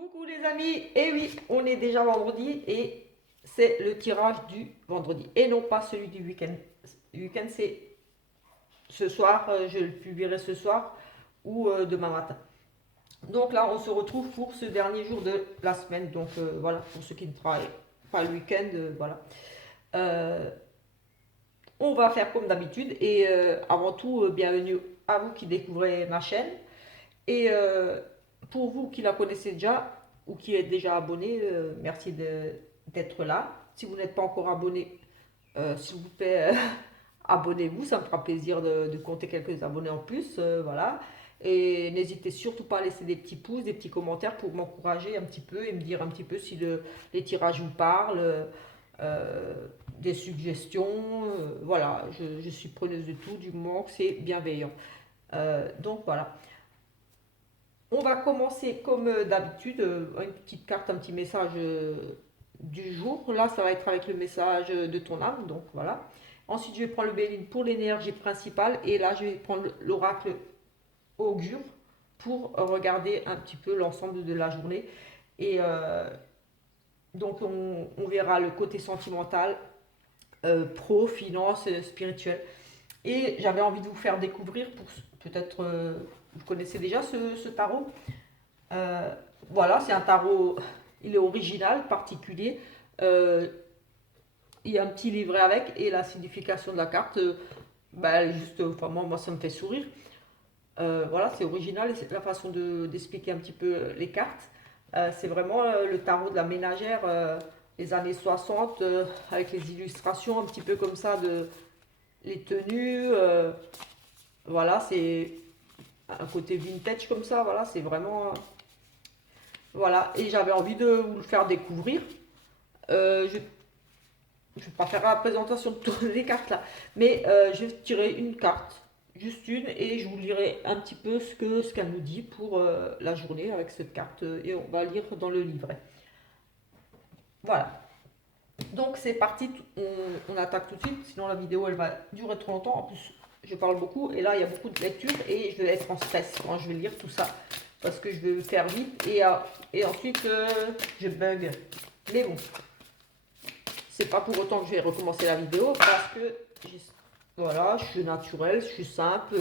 Coucou les amis, et oui, on est déjà vendredi et c'est le tirage du vendredi et non pas celui du week-end. Le week-end c'est ce soir, je le publierai ce soir ou demain matin. Donc là, on se retrouve pour ce dernier jour de la semaine. Donc voilà, pour ceux qui ne travaillent pas le week-end, voilà. Euh, on va faire comme d'habitude et avant tout, bienvenue à vous qui découvrez ma chaîne. Et pour vous qui la connaissez déjà ou qui êtes déjà abonné, merci d'être là. Si vous n'êtes pas encore abonné, s'il vous plaît, abonnez-vous. Ça me fera plaisir de compter quelques abonnés en plus. Voilà. Et n'hésitez surtout pas à laisser des petits pouces, des petits commentaires pour m'encourager un petit peu et me dire un petit peu si les tirages vous parlent, euh, des suggestions. Voilà, je suis preneuse de tout du moment que c'est bienveillant. Donc voilà. On va commencer comme d'habitude, une petite carte, un petit message du jour. Là, ça va être avec le message de ton âme, donc voilà. Ensuite, je vais prendre le Béline pour l'énergie principale et là, je vais prendre l'oracle augure pour regarder un petit peu l'ensemble de la journée. Et donc, on verra le côté sentimental, pro, finance, spirituel. Et j'avais envie de vous faire découvrir, pour peut-être vous connaissez déjà ce tarot. Euh, voilà, c'est un tarot, il est original, particulier. Euh, il y a un petit livret avec et la signification de la carte, bah, elle est juste, enfin, moi, ça me fait sourire. Voilà, c'est original et c'est la façon d'expliquer un petit peu les cartes. C'est vraiment le tarot de la ménagère des années 60 avec les illustrations un petit peu comme ça de les tenues. Voilà, c'est un côté vintage comme ça. Voilà, c'est vraiment. Voilà, et j'avais envie de vous le faire découvrir. Je ne vais pas faire la présentation de toutes les cartes là, mais je vais tirer une carte, juste une, et je vous lirai un petit peu ce qu'elle nous dit pour la journée avec cette carte, et on va lire dans le livret. Voilà, donc c'est parti, on attaque tout de suite, sinon la vidéo elle va durer trop longtemps. En plus, je parle beaucoup, et là il y a beaucoup de lecture, et je vais être en stress quand je vais lire tout ça, parce que je vais le faire vite, et ensuite je bug. Mais bon, c'est pas pour autant que je vais recommencer la vidéo parce que voilà, je suis naturelle, je suis simple.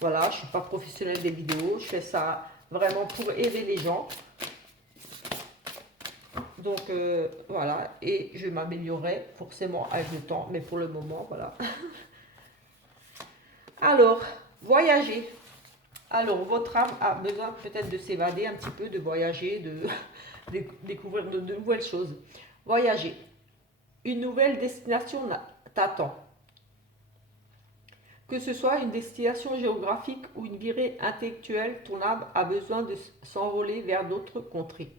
Voilà, je suis pas professionnelle des vidéos. Je fais ça vraiment pour aider les gens. Donc voilà, et je m'améliorerai forcément avec le temps, mais pour le moment, voilà. Alors, voyager. Alors, votre âme a besoin peut-être de s'évader un petit peu, de voyager, de découvrir de nouvelles choses. Voyager. Une nouvelle destination t'attend. Que ce soit une destination géographique ou une virée intellectuelle, ton âme a besoin de s'envoler vers d'autres contrées,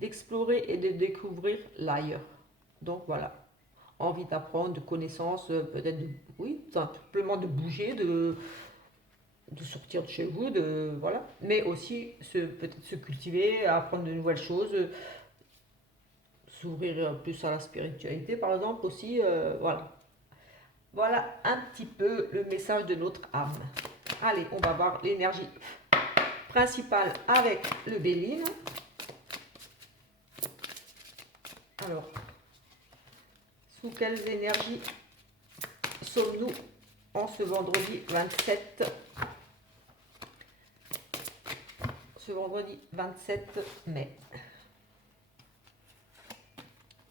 d'explorer et de découvrir l'ailleurs. Donc voilà, envie d'apprendre, de connaissances, peut-être oui, simplement de bouger, de sortir de chez vous, voilà, mais aussi peut-être se cultiver, apprendre de nouvelles choses, s'ouvrir plus à la spiritualité par exemple aussi, voilà. Voilà un petit peu le message de notre âme. Allez, on va voir l'énergie principale avec le Béline. Alors, sous quelles énergies sommes-nous en ce vendredi 27, ce vendredi 27 mai?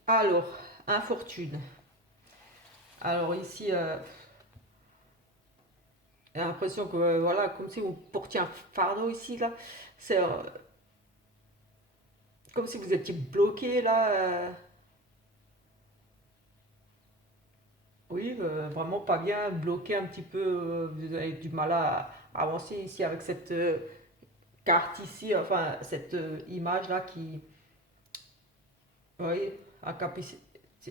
Alors, infortune. Alors ici, j'ai l'impression que voilà, comme si vous portiez un fardeau ici là, c'est comme si vous étiez bloqué là. Oui, vraiment pas bien, bloqué un petit peu, vous avez du mal à avancer ici avec cette carte ici, enfin cette image là qui, oui,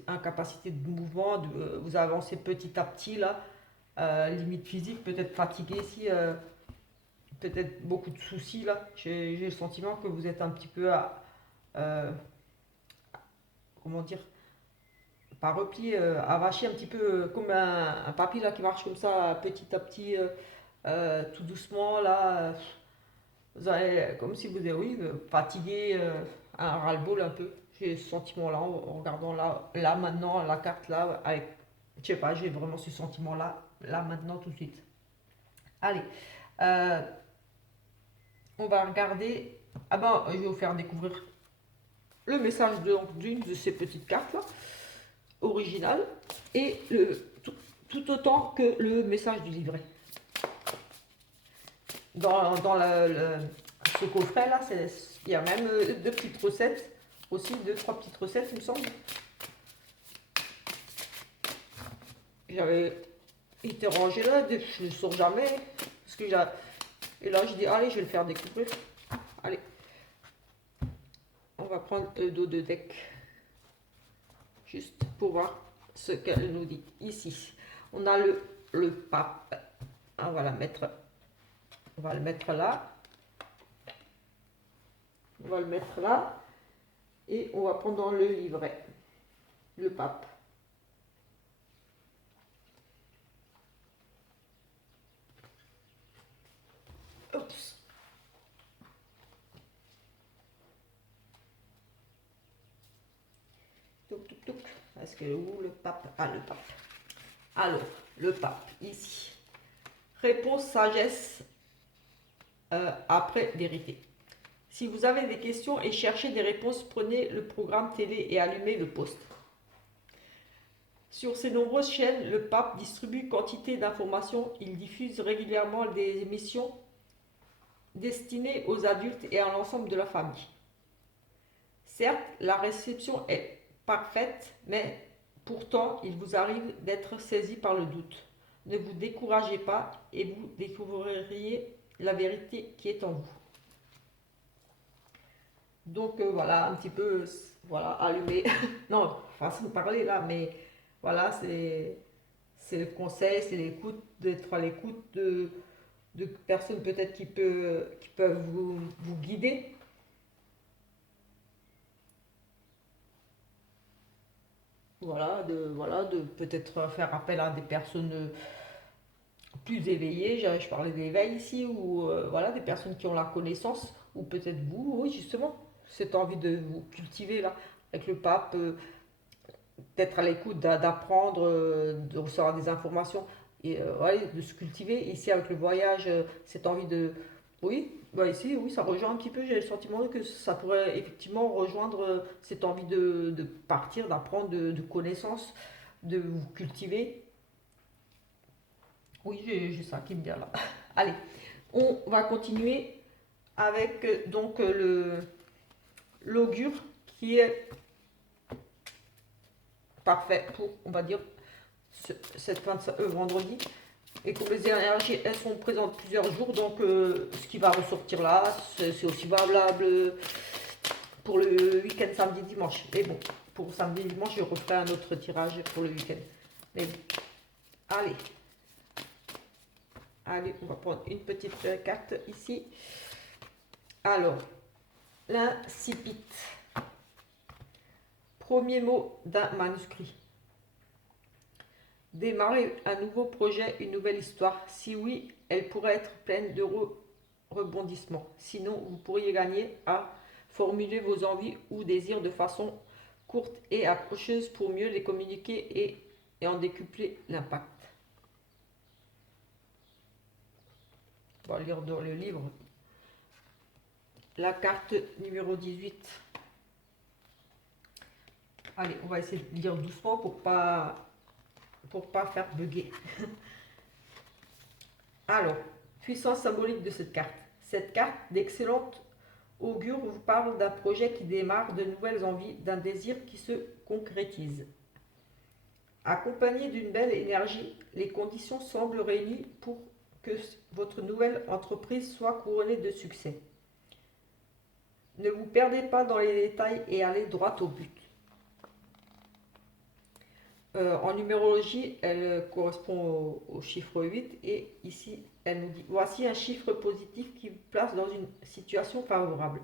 incapacité de mouvement, vous avancez petit à petit là, limite physique, peut-être fatigué ici, peut-être beaucoup de soucis là. J'ai le sentiment que vous êtes un petit peu euh, comment dire, pas replié, arraché un petit peu comme un papy là qui marche comme ça petit à petit, tout doucement là. Vous avez, comme si vous êtes, oui, fatigué, un ras-le-bol un peu. J'ai ce sentiment-là en regardant là maintenant, la carte là, avec, je sais pas, j'ai vraiment ce sentiment-là, là maintenant, tout de suite. Allez, euh, on va regarder. Ah ben, je vais vous faire découvrir le message d'une de ces petites cartes là, originales, et tout autant que le message du livret. Dans ce coffret là, il y a même deux petites recettes, aussi deux, trois petites recettes, il me semble. J'avais été rangé là, je ne le sors jamais. Parce que et là, je dis, allez, je vais le faire découvrir. Allez, on va prendre le dos de deck. Juste pour voir ce qu'elle nous dit. Ici, on a le pape. On va on va le mettre là. On va le mettre là. Et on va prendre dans le livret. Le pape. Oups. Touc, touc, touc. Est-ce que où le pape? Ah, le pape. Alors, le pape, ici. Réponse sagesse après vérité. Si vous avez des questions et cherchez des réponses, prenez le programme télé et allumez le poste. Sur ses nombreuses chaînes, le pape distribue quantité d'informations. Il diffuse régulièrement des émissions destinées aux adultes et à l'ensemble de la famille. Certes, la réception est parfaite, mais pourtant, il vous arrive d'être saisi par le doute. Ne vous découragez pas et vous découvrirez la vérité qui est en vous. Donc voilà, un petit peu, voilà, allumer. Non, façon de parler là, mais voilà, c'est le conseil, c'est l'écoute, d'être à l'écoute de personnes peut-être qui peuvent vous guider. Voilà, de peut-être faire appel à des personnes plus éveillées. Je parlais d'éveil ici, ou voilà, des personnes qui ont la connaissance, ou peut-être vous, oui, justement, cette envie de vous cultiver là, avec le pape, d'être à l'écoute, d'apprendre, de recevoir des informations, et ouais, de se cultiver. Ici, avec le voyage, cette envie de. Oui, bah ici, oui, ça rejoint un petit peu. J'ai le sentiment que ça pourrait effectivement rejoindre cette envie de partir, d'apprendre, de connaissances, de vous cultiver. Oui, j'ai ça qui me vient là. Allez, on va continuer avec donc l'augure qui est parfait pour, on va dire, cette fin de vendredi. Et comme les énergies, elles sont présentes plusieurs jours, donc ce qui va ressortir là, c'est aussi valable pour le week-end samedi dimanche. Mais bon, pour samedi dimanche, je referai un autre tirage pour le week-end. Mais bon, allez. Allez, on va prendre une petite carte ici. Alors, l'incipit. Premier mot d'un manuscrit. Démarrer un nouveau projet, une nouvelle histoire. Si oui, elle pourrait être pleine de rebondissements. Sinon, vous pourriez gagner à formuler vos envies ou désirs de façon courte et accrocheuse pour mieux les communiquer et en décupler l'impact. On va lire dans le livre. La carte numéro 18. Allez, on va essayer de lire doucement pour pas faire bugger. Alors, puissance symbolique de cette carte. Cette carte d'excellente augure vous parle d'un projet qui démarre, de nouvelles envies, d'un désir qui se concrétise. Accompagné d'une belle énergie, les conditions semblent réunies pour que votre nouvelle entreprise soit couronnée de succès. Ne vous perdez pas dans les détails et allez droit au but. En numérologie, elle correspond au chiffre 8 et ici, elle nous dit voici un chiffre positif qui vous place dans une situation favorable.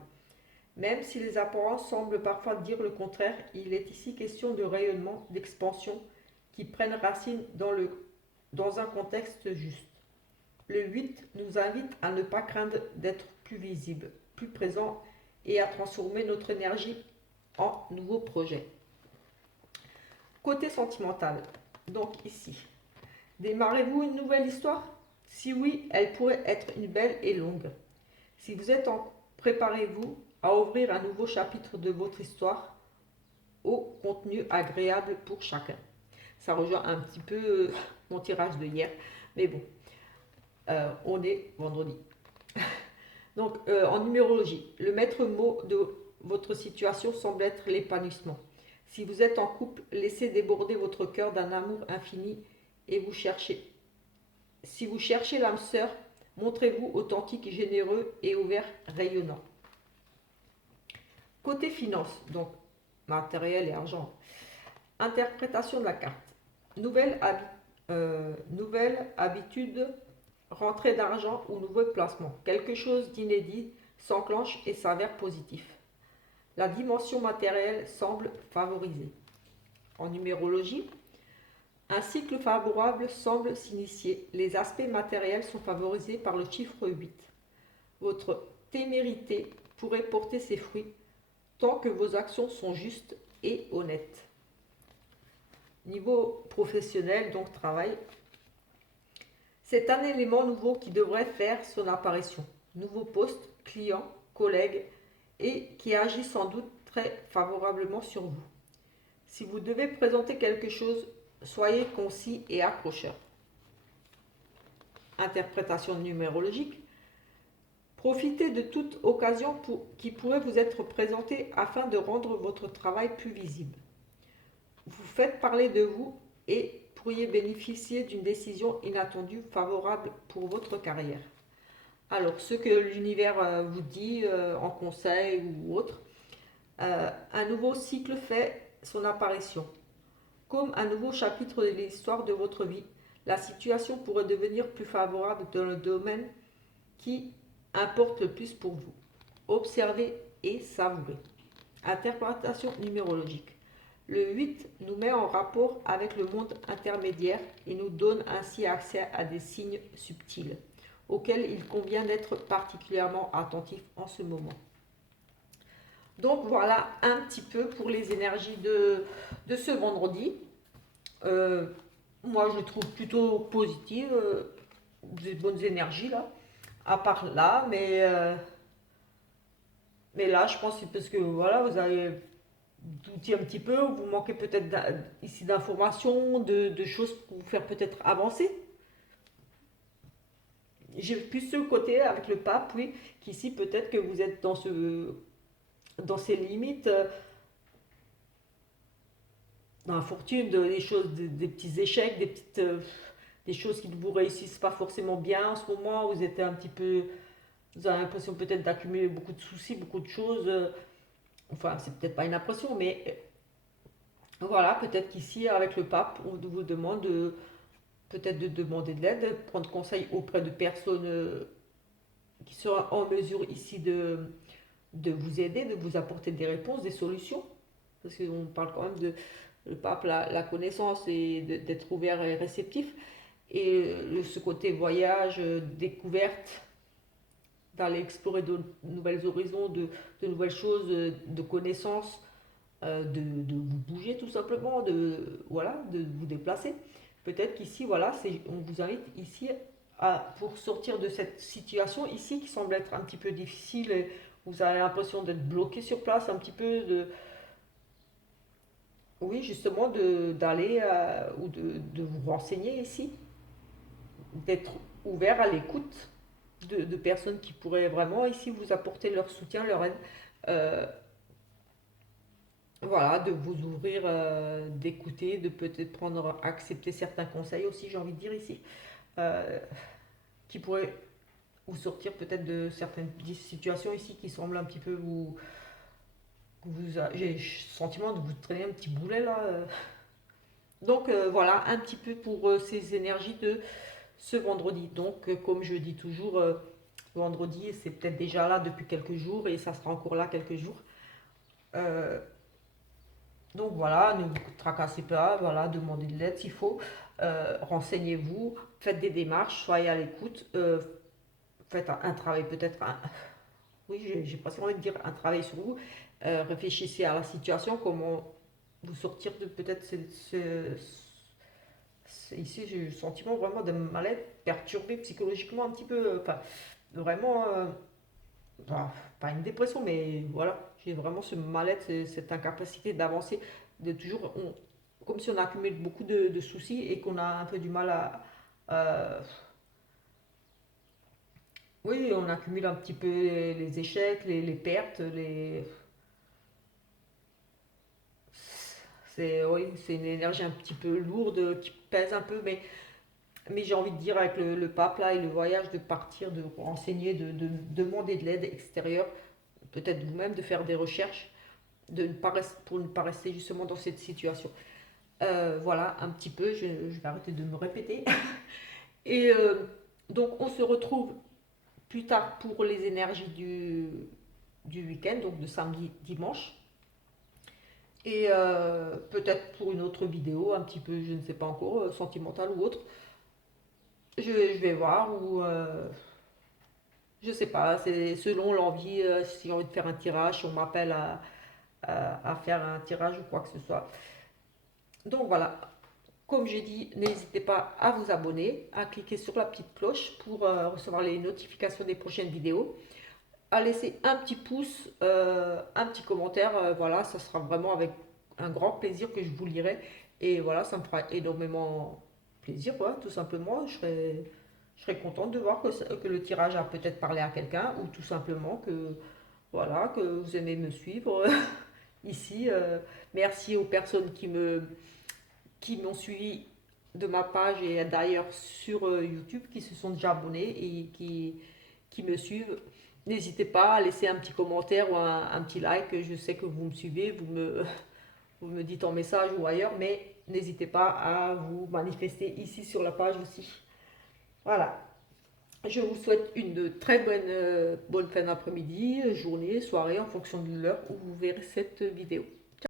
Même si les apparences semblent parfois dire le contraire, il est ici question de rayonnement, d'expansion qui prennent racine dans un contexte juste. Le 8 nous invite à ne pas craindre d'être plus visible, plus présent et à transformer notre énergie en nouveaux projets. Côté sentimental, donc ici, démarrez-vous une nouvelle histoire? Si oui, elle pourrait être une belle et longue. Si vous êtes en préparez-vous à ouvrir un nouveau chapitre de votre histoire au contenu agréable pour chacun. Ça rejoint un petit peu mon tirage de hier, mais bon, on est vendredi. Donc, en numérologie, le maître mot de votre situation semble être l'épanouissement. Si vous êtes en couple, laissez déborder votre cœur d'un amour infini et vous cherchez. Si vous cherchez l'âme sœur, montrez-vous authentique, généreux et ouvert, rayonnant. Côté finance, donc matériel et argent, interprétation de la carte. Nouvelle habitude, rentrée d'argent ou nouveau placement. Quelque chose d'inédit s'enclenche et s'avère positif. La dimension matérielle semble favorisée. En numérologie, un cycle favorable semble s'initier. Les aspects matériels sont favorisés par le chiffre 8. Votre témérité pourrait porter ses fruits tant que vos actions sont justes et honnêtes. Niveau professionnel, donc travail, c'est un élément nouveau qui devrait faire son apparition. Nouveau poste, client, collègue et qui agit sans doute très favorablement sur vous. Si vous devez présenter quelque chose, soyez concis et accrocheur. Interprétation numérologique. Profitez de toute occasion qui pourrait vous être présentée afin de rendre votre travail plus visible. Vous faites parler de vous et pourriez bénéficier d'une décision inattendue favorable pour votre carrière. Alors, ce que l'univers vous dit en conseil ou autre, un nouveau cycle fait son apparition. Comme un nouveau chapitre de l'histoire de votre vie, la situation pourrait devenir plus favorable dans le domaine qui importe le plus pour vous. Observez et savourez. Interprétation numérologique. Le 8 nous met en rapport avec le monde intermédiaire et nous donne ainsi accès à des signes subtils auxquels il convient d'être particulièrement attentif en ce moment. Donc voilà un petit peu pour les énergies de ce vendredi. Moi je trouve plutôt positive, des bonnes énergies là, à part là, mais là je pense que c'est parce que voilà, vous avez douté un petit peu, vous manquez peut-être ici d'informations, de choses pour vous faire peut-être avancer. J'ai plus ce côté avec le pape, oui, qu'ici peut-être que vous êtes dans ces limites, dans la fortune, des choses, des petits échecs, des choses qui ne vous réussissent pas forcément bien en ce moment. Vous êtes un petit peu, vous avez l'impression peut-être d'accumuler beaucoup de soucis, beaucoup de choses. Enfin, c'est peut-être pas une impression, mais voilà, peut-être qu'ici avec le pape, on vous demande peut-être de demander de l'aide, de prendre conseil auprès de personnes qui seront en mesure ici de vous aider, de vous apporter des réponses, des solutions. Parce qu'on parle quand même de le pape, la connaissance et d'être ouvert et réceptif. Et ce côté voyage, découverte, d'aller explorer de nouvelles horizons, de nouvelles choses, de connaissances, de vous bouger tout simplement, voilà, de vous déplacer. Peut-être qu'ici, voilà, on vous invite ici pour sortir de cette situation ici qui semble être un petit peu difficile et vous avez l'impression d'être bloqué sur place, un petit peu oui, justement, d'aller ou de vous renseigner ici, d'être ouvert à l'écoute de personnes qui pourraient vraiment ici vous apporter leur soutien, leur aide. Euh, voilà, de vous ouvrir, d'écouter, de peut-être accepter certains conseils aussi, j'ai envie de dire ici, euh, qui pourraient vous sortir peut-être de certaines situations ici qui semblent un petit peu j'ai le sentiment de vous traîner un petit boulet là. Donc voilà un petit peu pour ces énergies de ce vendredi. Donc comme je dis toujours, vendredi c'est peut-être déjà là depuis quelques jours et ça sera encore là quelques jours. Euh, donc voilà, ne vous tracassez pas, voilà, demandez de l'aide s'il faut, renseignez-vous, faites des démarches, soyez à l'écoute, faites un travail peut-être oui, j'ai presque envie de dire un travail sur vous. Réfléchissez à la situation, comment vous sortir de peut-être ici, j'ai eu le sentiment vraiment de mal-être, perturbé psychologiquement un petit peu, enfin, vraiment, pas une dépression, mais voilà, j'ai vraiment ce mal-être, cette incapacité d'avancer, de toujours, comme si on accumule beaucoup de soucis et qu'on a un peu du mal à- oui, on accumule un petit peu les échecs, les pertes, oui, c'est une énergie un petit peu lourde qui pèse un peu, mais j'ai envie de dire avec le pape là et le voyage, de partir, de renseigner, de demander de l'aide extérieure, peut-être vous-même de faire des recherches, pour ne pas rester justement dans cette situation. Voilà, un petit peu, je vais arrêter de me répéter. Et donc on se retrouve plus tard pour les énergies du week-end, donc de samedi, dimanche. Et peut-être pour une autre vidéo, un petit peu, je ne sais pas encore, sentimentale ou autre. Je vais voir, ou je sais pas, c'est selon l'envie, si j'ai envie de faire un tirage, si on m'appelle à faire un tirage ou quoi que ce soit. Donc voilà, comme j'ai dit, n'hésitez pas à vous abonner, à cliquer sur la petite cloche pour recevoir les notifications des prochaines vidéos, à laisser un petit pouce, un petit commentaire, voilà, ça sera vraiment avec un grand plaisir que je vous lirai. Et voilà, ça me fera énormément plaisir, quoi, tout simplement. Je serais contente de voir que le tirage a peut-être parlé à quelqu'un, ou tout simplement que, voilà, que vous aimez me suivre ici. Merci aux personnes qui m'ont suivi de ma page et d'ailleurs sur YouTube, qui se sont déjà abonnés et qui me suivent. N'hésitez pas à laisser un petit commentaire ou un petit like. Je sais que vous me suivez, vous me dites en message ou ailleurs, mais n'hésitez pas à vous manifester ici sur la page aussi. Voilà. Je vous souhaite une très bonne fin d'après-midi, journée, soirée, en fonction de l'heure où vous verrez cette vidéo.